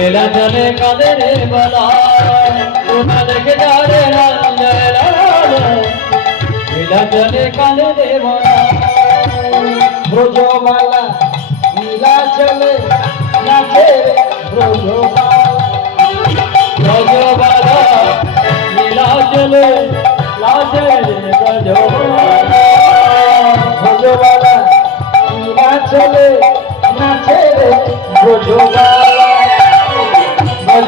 লীলা চলে কাদের বলা। তোমরা দেখে যারে লীলা চলে কাদের বলা। ব্রজমালা নীলা চলে নাচে ব্রজমালা ব্রজবালা লীলা চলে লাজে ব্রজবালা ব্রজমালা নীলা চলে নাচে ব্রজমালা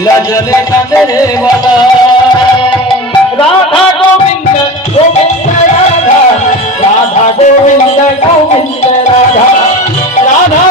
লীলা কাদের বালা রাধা গোবিন্দ গোবিন্দ রাধা। রাধা গোবিন্দ রাধা। রাধা।